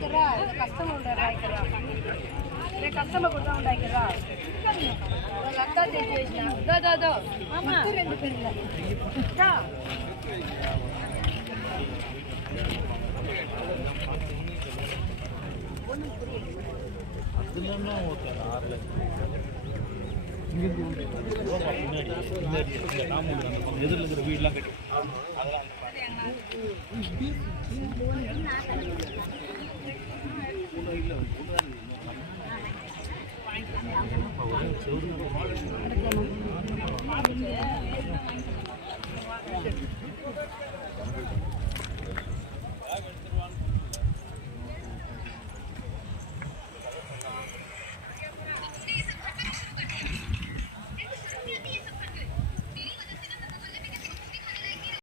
ഉണ്ടായിക്കറാ customer ഉണ്ടായിക്കറാ customer കൊടുത്താ ഉണ്ടായിക്കറാ லத்தா தேடி வெச்சா தோ ஆமா ரெண்டு பேர்ல டா அதுலன்னா ஓகே 6 லட்சம் இங்க பின்னாடி நாம அந்த எதிரில இருக்கிற வீட்லாம் கட்டி அதெல்லாம் அந்த